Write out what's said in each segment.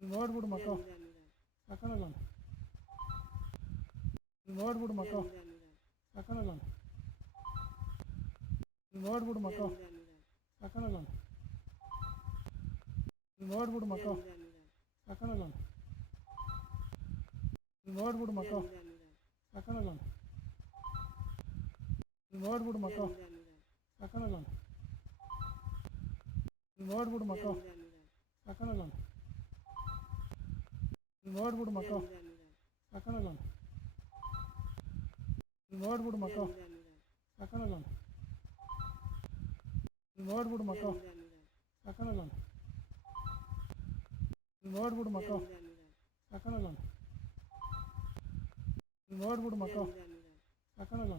ನೋಡ್ಬಿಡು ಮಕ್ಕಳು. ಮಕ್ಕಳಲ್ಲ ನೋಡ್ಬಿಡು ಮಕ್ಕಳು. ಮಕ್ಕಳಲ್ಲ ನೋಡ್ಬಿಡು ಮಕ್ಕಳು. ಮಕ್ಕಳಲ್ಲ ನೋಡ್ಬಿಡು ಮಕ್ಕಳು. ಮಕ್ಕಳಲ್ಲ ನೋಡ್ಬಿಡು ಮಕ್ಕಳು. ಮಕ್ಕಳಲ್ಲ ನೋಡ್ಬಿಡು ಮಕ್ಕಳು. ಮಕ್ಕಳಲ್ಲ ನೋಡ್ಬಿಡು ಮಕ್ಕಳು. ಮಕ್ಕಳಲ್ಲ ನೋಡ್ಬಿಡು ಮಕ್ಕ ಸಾಕನಲ್ಲ ನೋಡ್ಬಿಡು ಮಕ್ಕ ಸಾಕನಲ್ಲ ನೋಡ್ಬಿಡು ಮಕ್ಕ ಸಾಕನಲ್ಲ ನೋಡ್ಬಿಡು ಮಕ್ಕ ಸಾಕನಲ್ಲ ನೋಡ್ಬಿಡು ಮಕ್ಕ ಸಾಕನಲ್ಲ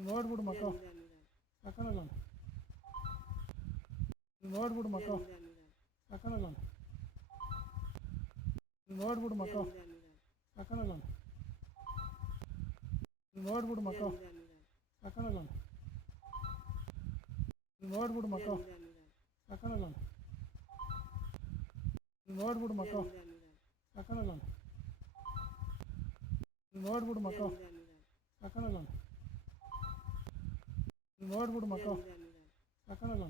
ನೋಡ್ಬಿಡು ಮಕ್ಕ ಸಾಕನಲ್ಲ ನೋಡ್ಬಿಡು ಮಕ್ಕ ಸಾಕನಲ್ಲ ನೋಡ್ಬಿಡು ಮಕ್ಕಳು. ತಕೊಳಲ್ಲ ನೋಡ್ಬಿಡು ಮಕ್ಕಳು. ತಕೊಳಲ್ಲ ನೋಡ್ಬಿಡು ಮಕ್ಕಳು. ತಕೊಳಲ್ಲ ನೋಡ್ಬಿಡು ಮಕ್ಕಳು. ತಕೊಳಲ್ಲ ನೋಡ್ಬಿಡು ಮಕ್ಕಳು. ತಕೊಳಲ್ಲ ನೋಡ್ಬಿಡು ಮಕ್ಕಳು. ತಕೊಳಲ್ಲ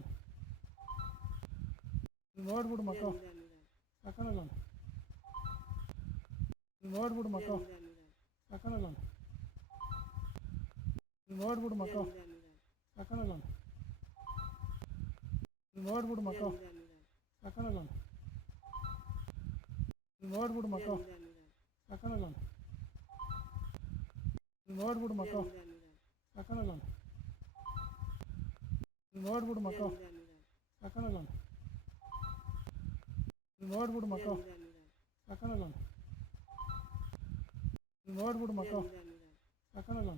ನೋಡ್ಬಿಡು ಮಕ್ಕಳು. ತಕೊಳಲ್ಲ ನೋಡ್ಬಿಡು ಮಕ್ಕ ಸಾಕನಲ್ಲ ನೋಡ್ಬಿಡು ಮಕ್ಕ ಸಾಕನಲ್ಲ ನೋಡ್ಬಿಡು ಮಕ್ಕ ಸಾಕನಲ್ಲ ನೋಡ್ಬಿಡು ಮಕ್ಕ ಸಾಕನಲ್ಲ ನೋಡ್ಬಿಡು ಮಕ್ಕ ಸಾಕನಲ್ಲ ನೋಡ್ಬಿಡು ಮಕ್ಕ ಸಾಕನಲ್ಲ ನೋಡ್ಬಿಡು ಮಕ್ಕ ಸಾಕನಲ್ಲ ನೋಡ್ಬಿಡು ಮಕ್ಕಳು. ಮಕ್ಕಳಲ್ಲ